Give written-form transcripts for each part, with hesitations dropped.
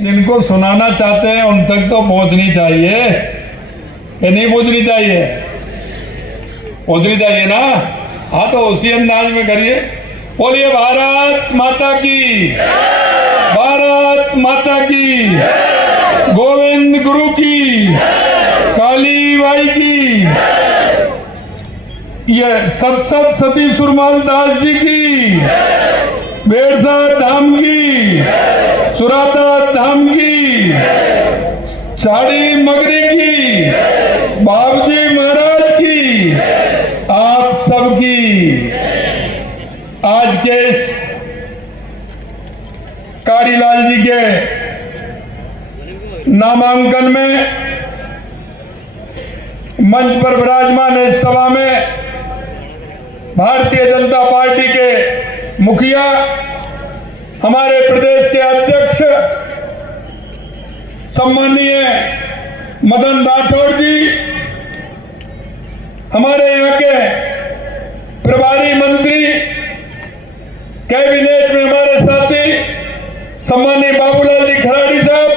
जिनको सुनाना चाहते हैं उन तक तो पहुंचनी चाहिए या नहीं पहुंचनी चाहिए? पहुंचनी चाहिए ना। हाँ, तो उसी अंदाज में करिए। बोलिए भारत माता की, भारत माता की, गोविंद गुरु की, काली बाई की, ये सब सती सुरमाल दास जी की, बेरसा धाम की, सुराता धाम की, साड़ी मगरी की, बाबूजी महाराज की, आप सबकी आज के कारीलाल जी के नामांकन में मंच पर विराजमान इस सभा में भारतीय जनता पार्टी के मुखिया, हमारे प्रदेश के अध्यक्ष सम्मानीय मदन राठौड़ जी, हमारे यहाँ के प्रभारी मंत्री, कैबिनेट में हमारे साथी सम्मानीय बाबूलाल जी खराड़ी साहब,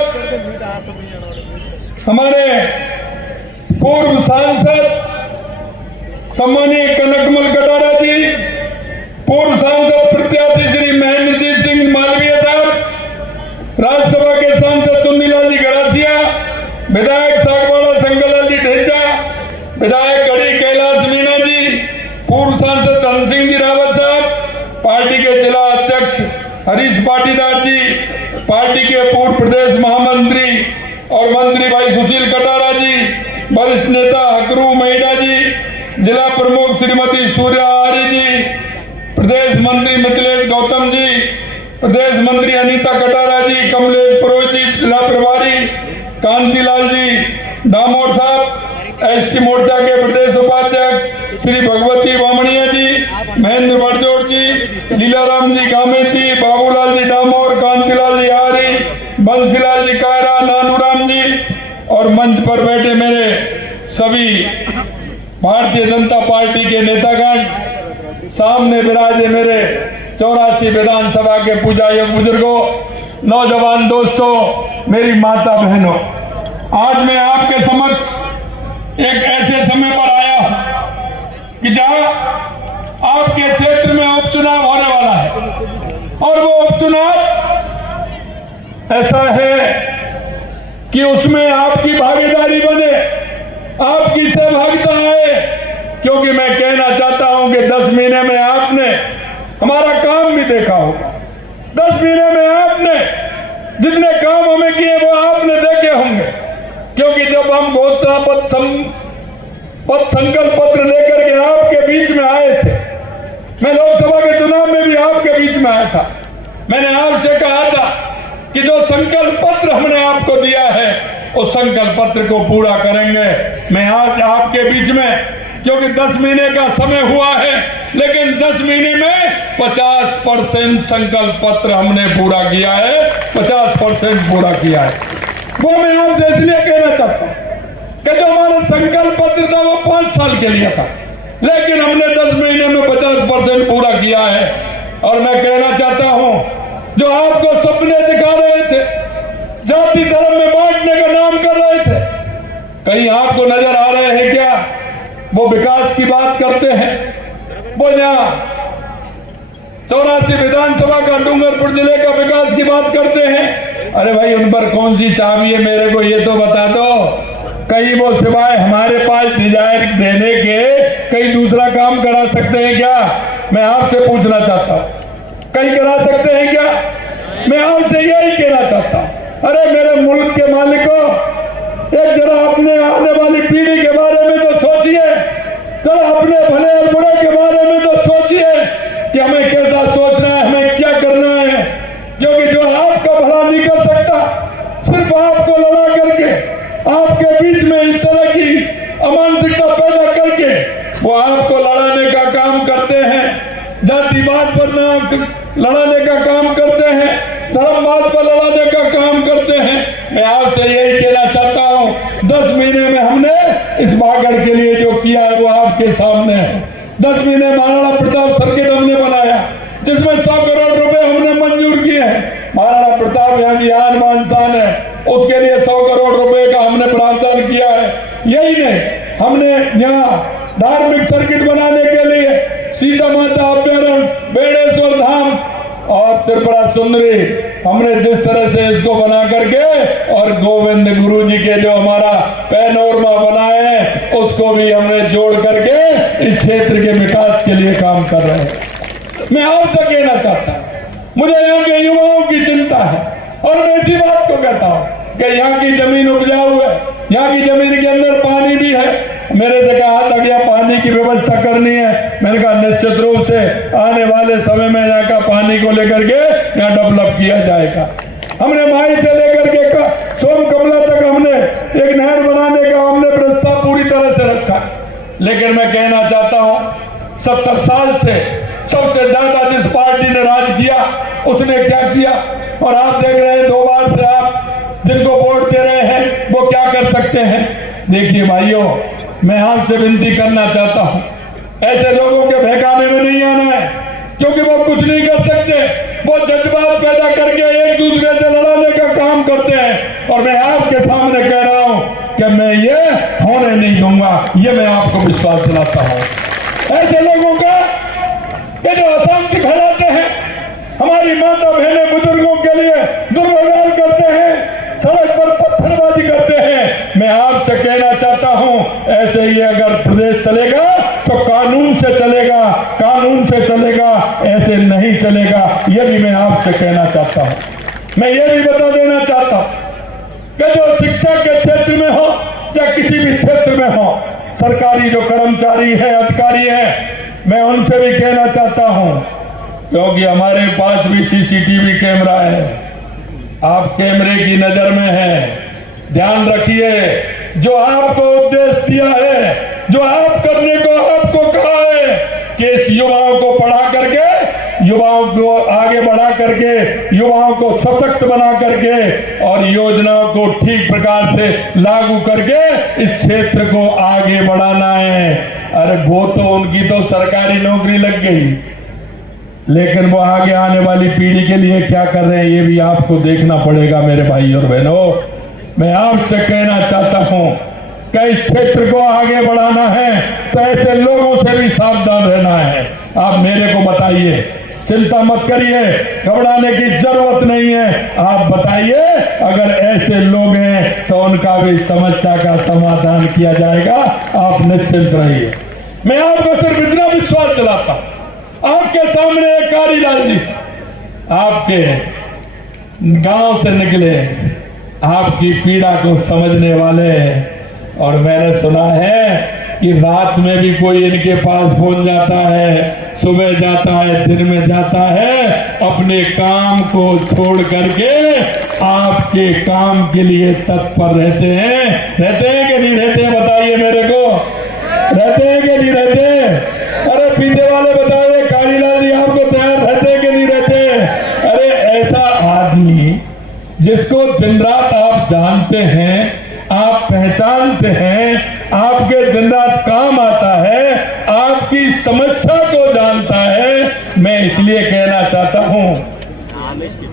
हमारे पूर्व सांसद सम्मानीय कनकमल कटारा जी, पूर्व सांसद प्रत्याशी श्री महेंद्रजीत सिंह मालवीय साहब, राज्यसभा के सांसद चुन्नीलाल जी गरासिया, विधायक सागवाड़ा शंकरलाल जी ढेंचा, विधायक गढ़ी कैलाश मीणा जी, पूर्व सांसद धन सिंह जी रावत साहब, पार्टी के जिला अध्यक्ष हरीश पाटीदार जी, पार्टी के पूर्व प्रदेश महामंत्री और मंत्री भाई सुशील कटारा जी, वरिष्ठ नेता हकरू महिला जी, जिला प्रमुख श्रीमती सूर्या आर्य जी, प्रदेश मंत्री मिथिलेश गौतम जी, प्रदेश मंत्री अनीता कटारा जी, कमलेश पुरोहित जी, जिला प्रभारी कांतिलाल जी दामोर साहब, एसटी मोर्चा के प्रदेश उपाध्यक्ष श्री भगवती बामणिया जी, महेंद्र बड़जोड़ जी, लीलाराम जी गामे जी, बाबूलाल जी डामोर, कांतिलाल जी आर्य, बंसीलाल जी कायरा, नानूराम जी और मंच पर बैठे मेरे सभी भारतीय जनता पार्टी के नेतागण, सामने विराजे मेरे 84 विधानसभा के पूज्य बुजुर्गों, नौजवान दोस्तों, मेरी माता बहनों, आज मैं आपके समक्ष एक ऐसे समय पर आया हूं कि जहां आपके क्षेत्र में उपचुनाव होने वाला है और वो उपचुनाव ऐसा है कि उसमें आपकी भागीदारी बने, आपकी सहभागिता आए, क्योंकि मैं कहना चाहता हूं कि 10 महीने में आपने हमारा काम भी देखा होगा। 10 महीने में आपने जितने काम हमें किए वो आपने देखे होंगे, क्योंकि जब हम घोषणा पत्र संकल्प पत्र लेकर के आपके बीच में आए थे, मैं लोकसभा के चुनाव में भी आपके बीच में आया था, मैंने आपसे कहा था कि जो संकल्प पत्र हमने आपको दिया है उस संकल्प पत्र को पूरा करेंगे। मैं आज आपके बीच में, क्योंकि 10 महीने का समय हुआ है, लेकिन 10 महीने में 50% संकल्प पत्र हमने पूरा किया है, 50% पूरा किया है। वो मैं आपसे इसलिए कहना चाहता हूँ कि जो हमारा संकल्प पत्र था वो 5 साल के लिए था, लेकिन हमने 10 महीने में 50% पूरा किया है। और मैं कहना चाहता हूँ, जो आपको सपने दिखा रहे थे, जाति धर्म में बांटने का नाम कर रहे थे, कहीं आपको नजर आ रहे हैं क्या? वो विकास की बात करते हैं, वो यहाँ 84 विधानसभा का डूंगरपुर जिले का विकास की बात करते हैं। अरे भाई, उन पर कौन सी चाबी है, मेरे को ये तो बता दो। कहीं वो सिवाय हमारे पास डिजायर देने के कहीं दूसरा काम करा सकते हैं क्या? मैं आपसे पूछना चाहता हूँ, कहीं करा सकते हैं क्या? मैं आपसे यही कहना चाहता हूँ, अरे मेरे मुल्क के मालिकों, एक जरा अपने आने वाली पीढ़ी के बारे में तो सोचिए, जरा अपने भले और बुरे के बारे में तो सोचिए कि हमें कैसा सोचना है, हमें क्या करना है। क्योंकि जो आपका भला नहीं कर सकता, सिर्फ आपको लड़ा करके, आपके बीच में इस तरह की अमानसिकता पैदा करके वो आपको लड़ाने का काम करते हैं, जातिवाद पर लड़ाने का काम करते हैं, धर्मवाद पर लड़ाने का काम करते हैं। मैं आपसे यही कहना चाहता हूँ, 10 महीने में हमने इस बागड़ के लिए जो किया है वो आपके सामने है। 10 महीने महाराणा प्रताप सर्किट हमने बनाया, जिसमें 100 करोड़ रुपए हमने मंजूर किए हैं। महाराणा प्रताप यहाँ की आन बान शान निर्माण है, उसके लिए 100 करोड़ रुपए का हमने प्रावधान किया है। यही नहीं, हमने यहाँ धार्मिक सर्किट बनाने के लिए सीता माता अभ्यारण्य, बेड़ेश्वर धाम और त्रिपुरा सुंदरी हमने जिस तरह से इसको बना करके, और गोविंद गुरु जी के जो हमारा पैनोरमा बना है उसको भी हमने जोड़ करके इस क्षेत्र के विकास के लिए काम कर रहे हैं। मैं आपसे कहना चाहता हूँ, मुझे यहाँ के युवाओं की चिंता है और मैं इसी बात को कहता हूँ कि यहाँ की जमीन उपजाऊ है, यहाँ की जमीन के अंदर पानी भी है। मेरे से कहा था कि यहाँ पानी की व्यवस्था करनी है। मैंने कहा निश्चित रूप से आने वाले समय में यहाँ का पानी को लेकर के यहाँ डेवलप किया जाएगा। हमने माई से लेकर के सोम कमला तक हमने एक नहर बनाने का हमने प्रस्ताव पूरी तरह से रखा। लेकिन मैं कहना चाहता हूँ 70 साल से सबसे ज्यादा जिस पार्टी ने राज किया उसने क्या किया, और आप देख रहे हैं 2 बार से आप जिनको वोट दे रहे हैं वो क्या कर सकते हैं। देखिए भाइयों, मैं आपसे विनती करना चाहता हूं, ऐसे लोगों के बहकाने में नहीं आना है, क्योंकि वो कुछ नहीं कर सकते। वो जज्बात पैदा करके एक दूसरे से लड़ाने का काम करते हैं, और मैं आपके सामने कह रहा हूं कि मैं ये होने नहीं दूंगा। ये मैं आपको विश्वास दिलाता हूं। ऐसे लोगों का ये जो अशांति फैलाते हैं, हमारी माता बहनें बुजुर्गों के लिए दुर्व्यवहार करते हैं, सड़क पर पत्थरबाजी करते हैं, मैं आपसे कहना चाहता हूं ऐसे ही अगर प्रदेश चलेगा तो कानून से चलेगा, कानून से चलेगा, ऐसे नहीं चलेगा। ये भी मैं आपसे कहना चाहता हूं। मैं ये भी बता देना चाहता हूं कि जो शिक्षा के क्षेत्र में हो या किसी भी क्षेत्र में हो, सरकारी जो कर्मचारी है, अधिकारी है, मैं उनसे भी कहना चाहता हूं, क्योंकि हमारे पास भी सीसीटीवी कैमरा है, आप कैमरे की नजर में हैं, ध्यान रखिए। जो आपको उपदेश दिया है, जो आप करने को आपको कहा है कि इस युवाओं को पढ़ा करके, युवाओं को आगे बढ़ा करके, युवाओं को सशक्त बना करके और योजनाओं को ठीक प्रकार से लागू करके इस क्षेत्र को आगे बढ़ाना है। अरे वो तो उनकी तो सरकारी नौकरी लग गई, लेकिन वो आगे आने वाली पीढ़ी के लिए क्या कर रहे हैं ये भी आपको देखना पड़ेगा। मेरे भाई और बहनों, मैं आपसे कहना चाहता हूं कि इस क्षेत्र को आगे बढ़ाना है तो ऐसे लोगों से भी सावधान रहना है। आप मेरे को बताइए, चिंता मत करिए, घबराने की जरूरत नहीं है। आप बताइए, अगर ऐसे लोग हैं तो उनका भी समस्या का समाधान किया जाएगा। आप निश्चिंत रहिए। मैं आपको सिर्फ इतना विश्वास दिलाता हूं, आपके सामने एक कारीलाल जी आपके गांव से निकले, आपकी पीड़ा को समझने वाले, और मैंने सुना है कि रात में भी कोई इनके पास फोन जाता है, सुबह जाता है, दिन में जाता है, अपने काम को छोड़ करके आपके काम के लिए तत्पर रहते हैं। रहते हैं कि नहीं रहते? बताइए मेरे को, रहते हैं कि नहीं रहते? अरे पीछे वाले बताइए, कालीलाल जी आपको तैयार रहते कि नहीं रहते? अरे ऐसा आदमी जिसको दिन रात आप जानते हैं, आप पहचानते हैं, आपके दिन रात काम आता है, आपकी समस्या को जानता है, मैं इसलिए कहना चाहता हूं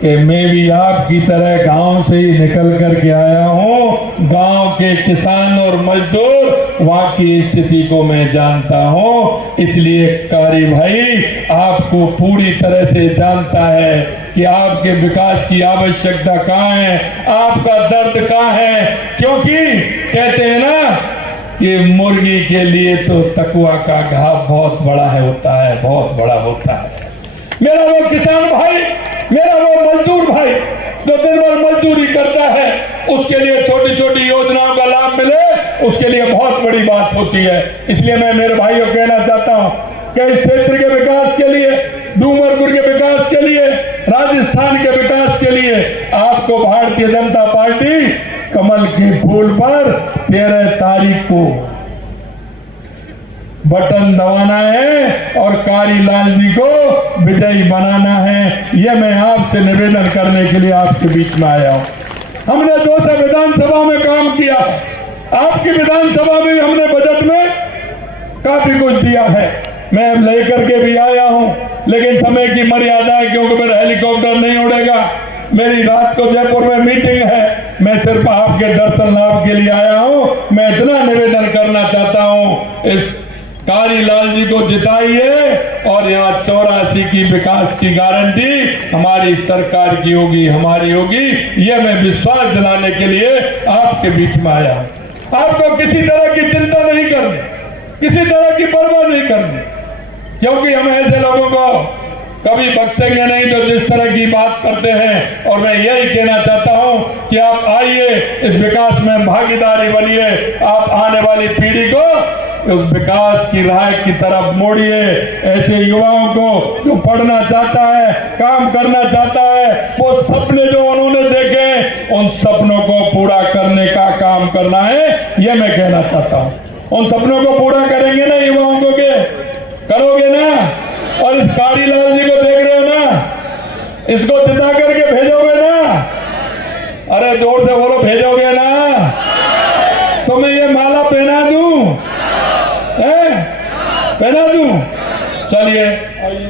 कि मैं भी आपकी तरह गांव से ही निकल करके आया हूं। गांव के किसान और मजदूर वहां की स्थिति को मैं जानता हूं, इसलिए कारी भाई आपको पूरी तरह से जानता है कि आपके विकास की आवश्यकता कहाँ है, आपका दर्द कहाँ है। क्योंकि कहते हैं ना कि मुर्गी के लिए तो तकुआ का घाव बहुत बड़ा है, होता है, बहुत बड़ा होता है। मेरा वो किसान भाई, मेरा वो मजदूर भाई जो दिन भर मजदूरी करता है, उसके लिए छोटी छोटी योजनाओं का लाभ मिले, उसके लिए बहुत बड़ी बात होती है। इसलिए मैं मेरे भाइयों को कहना चाहता हूं कि इस क्षेत्र के विकास के लिए, डूंगरपुर के विकास के लिए, राजस्थान के विकास के लिए आपको भारतीय जनता पार्टी कमल के फूल पर 13 तारीख को बटन दबाना है और कारीलाल जी को विजयी बनाना है। यह मैं आपसे निवेदन करने के लिए आपके बीच में आया हूं। हमने 200 विधानसभा में काम किया, आपकी विधानसभा में हमने बजट में काफी कुछ दिया है, मैं लेकर के भी आया हूं, लेकिन समय की मर्यादा है, क्योंकि मेरा हेलीकॉप्टर नहीं उड़ेगा। मेरी रात को जयपुर में मीटिंग है, मैं सिर्फ आपके दर्शन लाभ के लिए आया हूं। मैं इतना निवेदन करना चाहता हूं, इस कारीलाल जी को जिताइए और यहाँ 84 की विकास की गारंटी हमारी सरकार की होगी, हमारी होगी। यह मैं विश्वास दिलाने के लिए आपके बीच में आया हूं। आपको किसी तरह की चिंता नहीं करनी, किसी तरह की परवाह नहीं करनी, क्योंकि हम ऐसे लोगों को कभी बख्शेंगे नहीं जो जिस तरह की बात करते हैं। और मैं यही कहना चाहता हूं कि आप आइए, इस विकास में भागीदारी बनिए, आप आने वाली पीढ़ी को उस विकास की राह की तरफ मोड़िए। ऐसे युवाओं को जो पढ़ना चाहता है, काम करना चाहता है, वो सपने जो उन्होंने देखे, उन सपनों को पूरा करने का काम करना है, यह मैं कहना चाहता हूं। उन सपनों को पूरा करेंगे ना युवाओं को, के करोगे ना? और इस कारीलाल जी को देख रहे हो ना, इसको जिता करके भेजोगे ना? अरे जोर से बोलो, भेजोगे ना? तो मैं ये माला पहना दूं, पहना दूं? चलिए आइए।